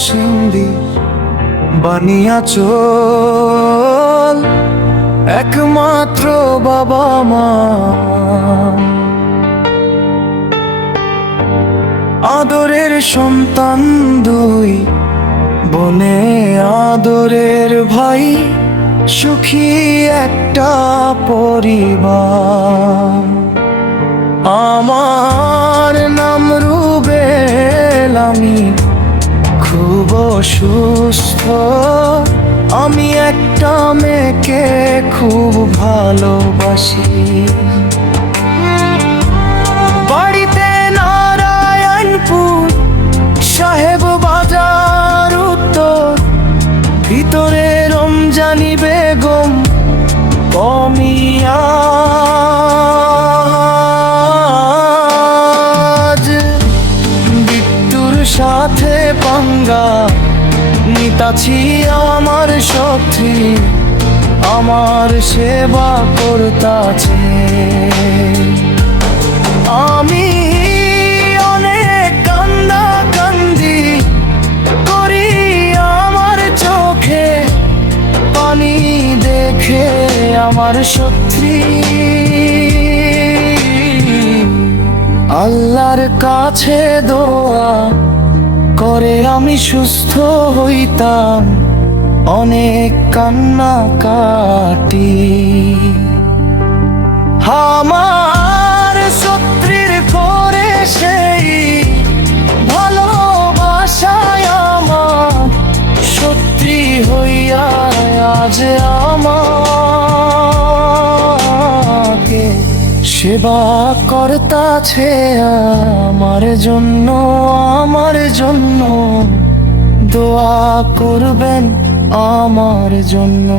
নরসিংদী বানিয়াছ একমাত্র বাবা মা। আদরের সন্তান দুই, বনে আদরের ভাই, সুখী একটা পরিবার। আমার নাম রুবেল, আমি খুব অসুস্থ। আমি একটা মেয়েকে খুব ভালোবাসি। বাড়িতে নারায়ণপুর, সাহেব বাজার উত্তর, ভিতরে রমজানি বেগম কমিয়া। বিট্টুর সাথে পাঙ্গা নিতাছি আমার শক্তি, আমার সেবা করতাছে। আমি অনেক কান্দা কান্দি করি, আমার চোখে পানি দেখে আমার শক্তি। আল্লাহর কাছে দোয়া করে আমি সুস্থ হইতাম, অনেক কান্না কাটি। আমার শত্রুর করে সেই ভালোবাসায় আমার শত্রু হইয়া আজ আমাকে সেবা করতাছে। আমার জন্য, আমার জন্য দোয়া করবেন আমার জন্য।